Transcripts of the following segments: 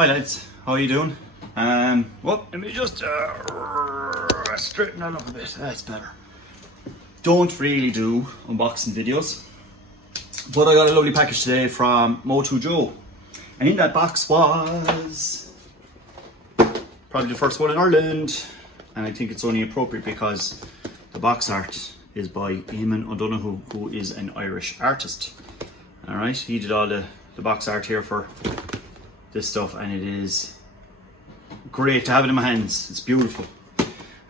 Hi lads, how are you doing? Well, let me just straighten that up a bit. That's better. Don't really do unboxing videos, but I got a lovely package today from Motu Joe, and in that box was probably the first one in Ireland, and I think it's only appropriate because the box art is by Eamon O'Donoghue, who is an Irish artist. Alright, he did all the box art here for this stuff, and it is great to have it in my hands. It's beautiful.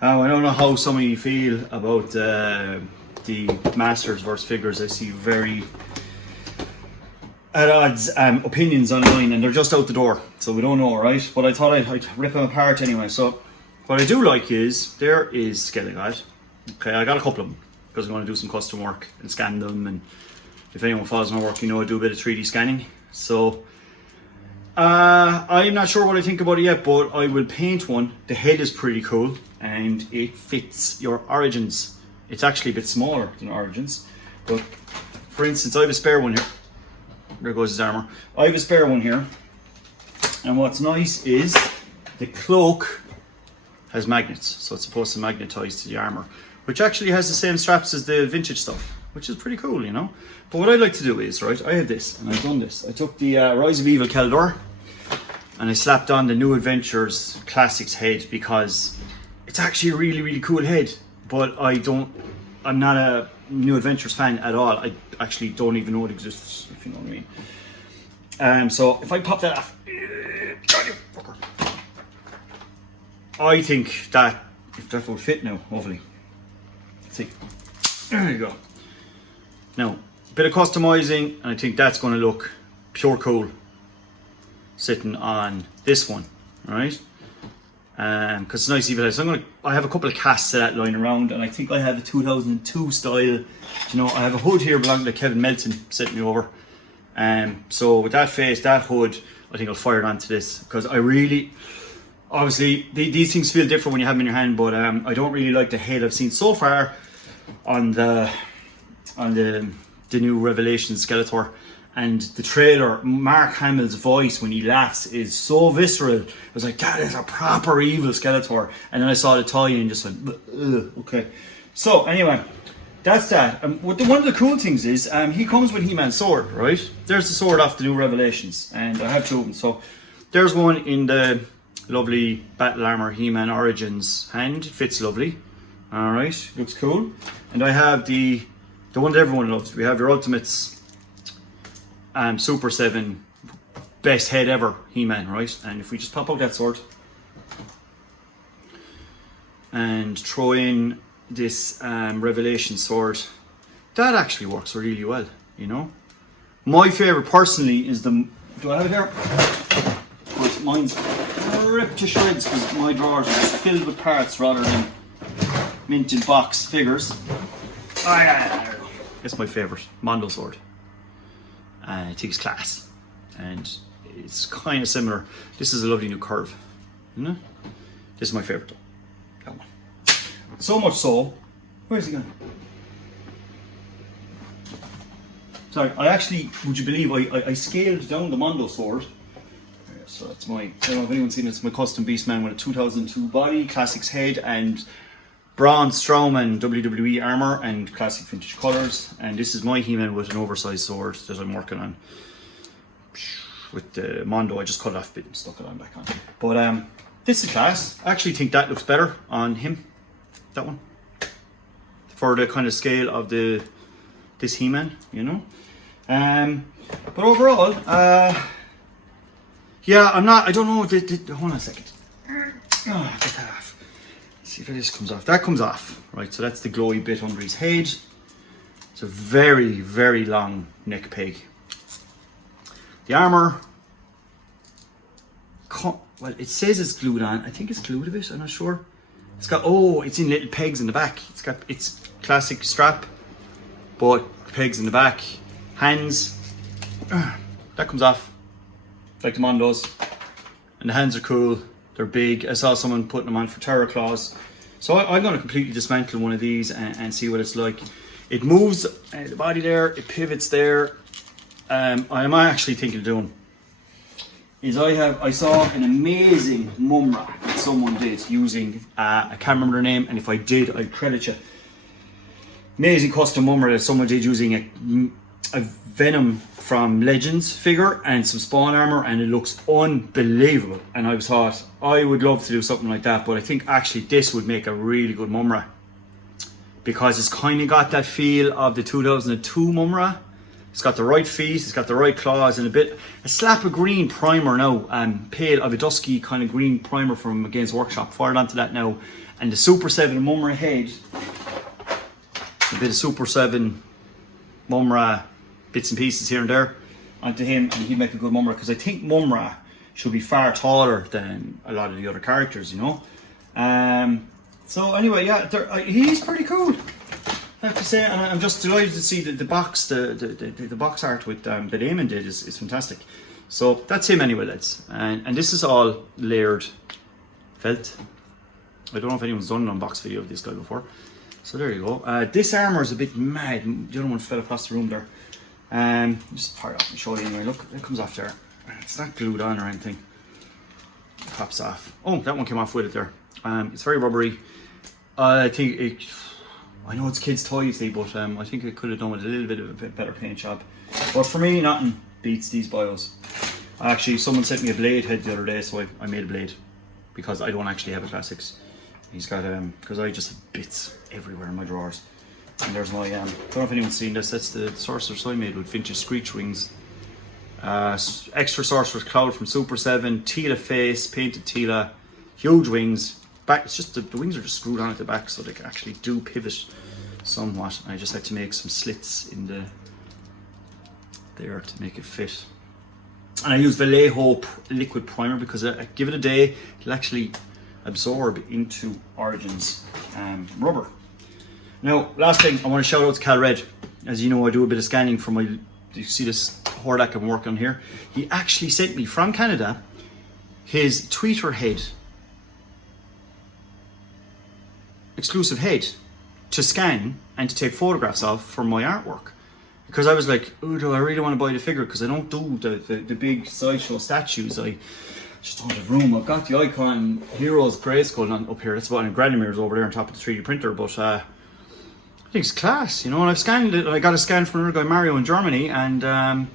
I don't know how some of you feel about the Masters versus Figures. I see very at odds opinions online, and they're just out the door, so we don't know, right? But I thought I'd rip them apart anyway. So what I do like is there is SKELEGOD. Okay, I got a couple of them because I'm going to do some custom work and scan them, and if anyone follows my work, you know I do a bit of 3D scanning. So I'm not sure what I think about it yet, but I will paint one. The head is pretty cool and it fits your Origins. It's actually a bit smaller than Origins, but for instance, I have a spare one here. There goes his armor. I have a spare one here, and what's nice is the cloak has magnets, so it's supposed to magnetize to the armor, which actually has the same straps as the vintage stuff, which is pretty cool, you know. But what I'd like to do is, right, I have this, and I've done this. I took the Rise of Evil Skeletor, and I slapped on the New Adventures Classics head because it's actually a really, really cool head. But I'm not a New Adventures fan at all. I actually don't even know it exists, if you know what I mean. So if I pop that off, I think that, if that will fit now, hopefully. Let's see. There you go. Now, a bit of customizing, and I think that's going to look pure cool sitting on this one, right? Because it's nice evil. So I have a couple of casts of that lying around, and I think I have a 2002 style. You know, I have a hood here belonging to Kevin Melton sent me over. So with that face, that hood, I think I'll fire it onto this because I really, obviously these things feel different when you have them in your hand, but I don't really like the head I've seen so far on the new Revelation Skeletor. And the trailer, Mark Hamill's voice when he laughs is so visceral. I was like, that is a proper evil Skeletor. And then I saw the toy and just went, ugh, okay. So anyway, that's that. One of the cool things is he comes with He-Man's sword, right? There's the sword off the new Revelations, and I have two of them. So there's one in the lovely battle armor He-Man Origins hand. It fits lovely. All right, looks cool. And I have the one that everyone loves. We have your Ultimates Super 7 best head ever He-Man, right? And if we just pop out that sword and throw in this Revelation sword, that actually works really well, you know. My favorite personally is the, do I have it here? Of course, mine's ripped to shreds because my drawers are just filled with parts rather than minted box figures. Oh yeah, it's my favorite Mondo sword. I think it's class, and it's kind of similar. This is a lovely new curve, isn't it? This is my favorite though. That one. So much so, where's he going? Sorry, I actually, would you believe, I scaled down the Mondo sword. So that's my, I don't know if anyone's seen it, it's my custom Beastman with a 2002 body, classics head, and Braun Strowman WWE armor and classic vintage colors. And this is my He-Man with an oversized sword that I'm working on. With the Mondo, I just cut it off a bit and stuck it on back on. But this is class. I actually think that looks better on him. That one. For the kind of scale of this He-Man, you know. But overall, yeah, I don't know. Hold on a second. Oh, get that off. See if this comes off. That comes off, right? So that's the glowy bit under his head. It's a very, very long neck peg. The armor, well, it says it's glued on. I think it's glued a bit. I'm not sure. It's got, oh, it's in little pegs in the back. It's got its classic strap, but pegs in the back. Hands, that comes off like the Mondos, and the hands are cool. They're big. I saw someone putting them on for Terror Claws. So I'm going to completely dismantle one of these and see what it's like. It moves the body there, it pivots there. I'm actually thinking of doing is I saw an amazing mumra that someone did using, I can't remember their name, and if I did, I'd credit you. Amazing custom mumra that someone did using a Venom from Legends figure and some Spawn armor, and it looks unbelievable. And I thought I would love to do something like that, but I think actually this would make a really good mumra, because it's kind of got that feel of the 2002 mumra. It's got the right feet, it's got the right claws, and a slap of green primer now, pale of a dusky kind of green primer from Games Workshop. Fired onto that now, and the Super 7 mumra head, a bit of Super 7 mumra bits and pieces here and there onto him, and he'd make a good mumra, because I think mumra should be far taller than a lot of the other characters, you know. So anyway, yeah, he's pretty cool, I have to say, and I'm just delighted to see the box, the box art with that Eamon did is fantastic. So that's him anyway, lads, and this is all layered felt. I don't know if anyone's done an unbox video of this guy before. So there you go. This armor is a bit mad. The other one fell across the room there. Just fire it off and show you anyway. Look, it comes off there. It's not glued on or anything. It pops off. Oh, that one came off with it there. It's very rubbery. I think I know it's kids' toys, but I think it could have done with a little bit of a better paint job. But for me, nothing beats these bios. Actually, someone sent me a blade head the other day, so I made a blade, because I don't actually have a classics. He's got because I just have bits everywhere in my drawers. And there's my don't know if anyone's seen this. That's the Sorcerer's I made with vintage screech wings. Extra Sorcerer's Cloud from Super 7. Tila face, painted Tila, huge wings. Back, it's just the wings are just screwed on at the back, so they can actually do pivot somewhat. And I just had to make some slits in there to make it fit. And I use Vallejo liquid primer, because I give it a day, it'll actually absorb into Origins rubber. Now, last thing, I want to shout out to Cal Red. As you know, I do a bit of scanning for my, you see this Hordak I'm working on here. He actually sent me from Canada his tweeter head, exclusive head, to scan and to take photographs of for my artwork. Because I was like, oh, do I really want to buy the figure? Because I don't do the big sideshow statues. I just don't have room. I've got the Icon Heroes Grayskull up here. That's about, and Granimir's over there on top of the 3D printer. But I think it's class, you know. And I've scanned it. I got a scan from another guy, Mario, in Germany, and I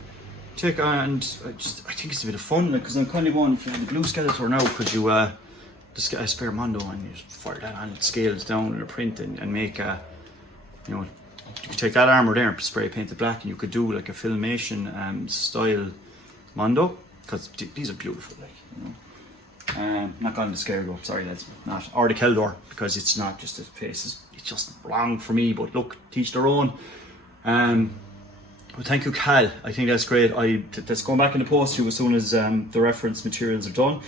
think it's a bit of fun, because I'm kind of going for the blue Skeletor now. Could you just get a spare Mondo and you just fire that on, it scales down in a print and make a, you know, you could take that armor there and spray paint it black, and you could do like a Filmation style Mondo, because these are beautiful, like, you know. Not gone to SKELEGOD, sorry lads, not, or the Keldor, because it's not just the faces, it's just wrong for me, but look, teach their own. Well, thank you, Cal, I think that's great. That's going back in the post to you as soon as the reference materials are done.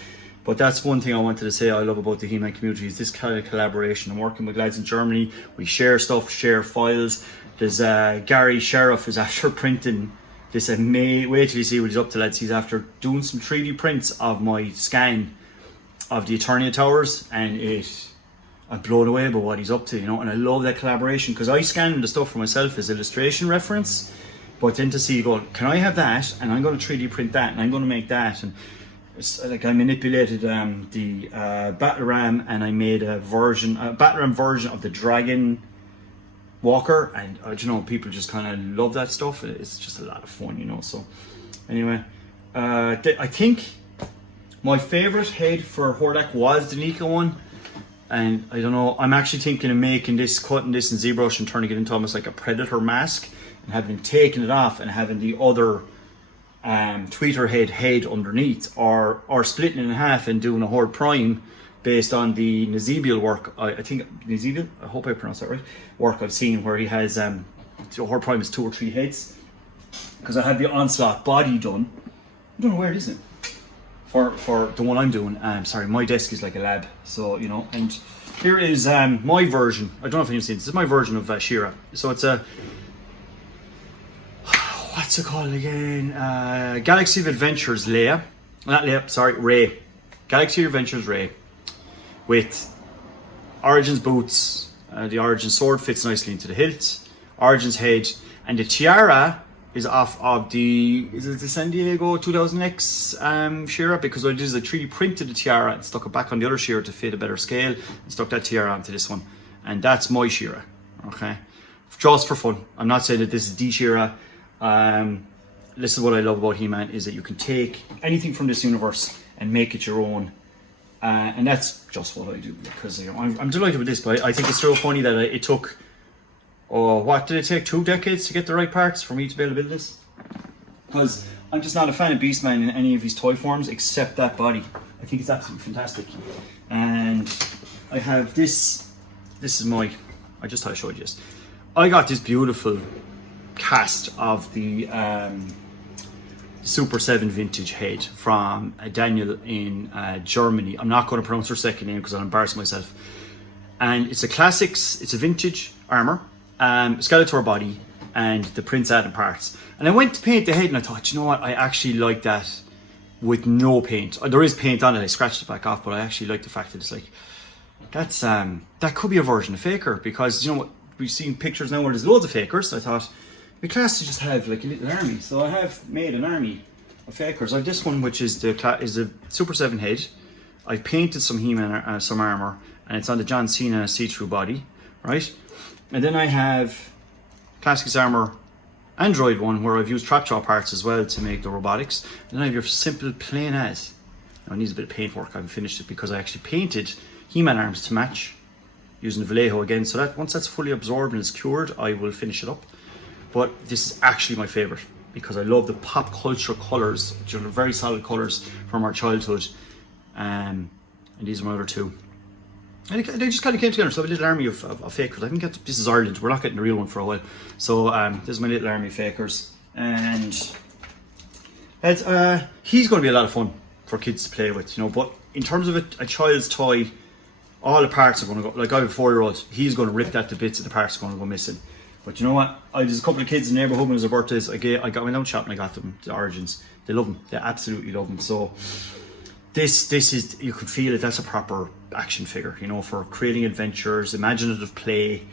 But that's one thing I wanted to say I love about the He-Man community, is this kind of collaboration. I'm working with lads in Germany, we share stuff, share files. There's Gary Sheriff is after printing this, wait till you see what he's up to, lads. He's after doing some 3D prints of my scan of the Eternia Towers, and I'm blown away by what he's up to, you know. And I love that collaboration, because I scan the stuff for myself as illustration reference, but then to see, go, can I have that, and I'm going to 3D print that, and I'm going to make that. And it's like I manipulated the Battle Ram, and I made a Battle Ram version of the Dragon Walker, and you know, people just kind of love that stuff. It's just a lot of fun, you know. So anyway, I think my favorite head for Hordak was the Nika one, and I don't know, I'm actually thinking of making this, cutting this in ZBrush and turning it into almost like a Predator mask, and having taken it off and having the other tweeter head underneath, or splitting it in half and doing a Horde Prime based on the Nazeebiel work. I think Nazeebiel, I hope I pronounced that right, work I've seen, where he has the Horde Prime is 2 or 3 heads, because I had the Onslaught body done. I don't know where it is now for the one I'm doing. Sorry, my desk is like a lab, so you know. And here is my version. I don't know if anyone's seen this. This is my version of She-Ra. So it's a, what's it called again? Galaxy of Adventures Leia. Not Leia, sorry, Rey. Galaxy of Adventures Rey. With Origins boots. The Origins sword fits nicely into the hilt. Origins head. And the tiara is off of the San Diego 2000X Shearer, because what I did is I 3D printed the tiara and stuck it back on the other shearer to fit a better scale, and stuck that tiara onto this one, and that's my shearer. Okay, just for fun. I'm not saying that this is the shearer. This is what I love about He-Man, is that you can take anything from this universe and make it your own, and that's just what I do, because you know, I'm delighted with this. But I think it's so funny that it took, what did it take, 2 decades to get the right parts for me to be able to build this? Because I'm just not a fan of Beastman in any of his toy forms except that body. I think it's absolutely fantastic. And I have this. This is my, I just thought I showed you this. I got this beautiful cast of the Super 7 vintage head from Daniel in Germany. I'm not going to pronounce her second name because I'll embarrass myself. And it's a classics, it's a vintage armor, Skeletor body, and the Prince Adam parts. And I went to paint the head and I thought, you know what, I actually like that with no paint. There is paint on it, I scratched it back off, but I actually like the fact that it's like, that's that could be a version of Faker, because you know what, we've seen pictures now where there's loads of Fakers, so I thought it'd be class to just have like a little army. So I have made an army of Fakers. I have this one, which is the Super 7 head. I've painted some He-Man, some armor, and it's on the John Cena see-through body, right? And then I have Classics Armor Android one, where I've used trap-jaw parts as well to make the robotics. And then I have your simple plain as. Now it needs a bit of paint work. I haven't finished it because I actually painted He-Man arms to match using the Vallejo again. So that once that's fully absorbed and it's cured, I will finish it up. But this is actually my favorite because I love the pop culture colors, which are very solid colors from our childhood. And these are my other two. And they just kind of came together. So I have a little army of Fakers. I think this is Ireland. We're not getting the real one for a while. So this is my little army of Fakers. And he's going to be a lot of fun for kids to play with, you know. But in terms of a child's toy, all the parts are going to go, like I have a 4-year-old, he's going to rip that to bits and the parts are going to go missing. But you know what, there's a couple of kids in the neighbourhood when it was their birthdays, I went out shopping, I got them the Origins. They love them, they absolutely love them. So this is, you can feel it, that's a proper action figure, you know, for creating adventures, imaginative play.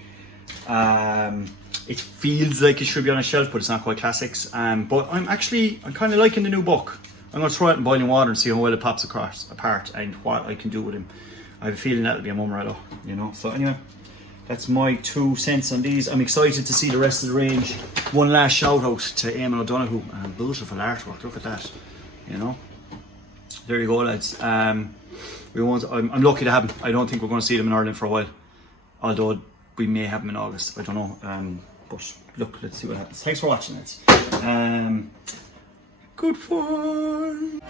It feels like it should be on a shelf, but it's not quite classics. But I'm kind of liking the new book. I'm going to throw it in boiling water and see how well it pops apart and what I can do with him. I have a feeling that'll be a mum-rattle, you know. So anyway, that's my 2 cents on these. I'm excited to see the rest of the range. One last shout out to Eamon O'Donoghue. Beautiful artwork, look at that, you know. There you go, lads. I'm lucky to have them. I don't think we're going to see them in Ireland for a while, although we may have them in August, I don't know. But look, let's see what happens. Thanks for watching, lads. Good fun.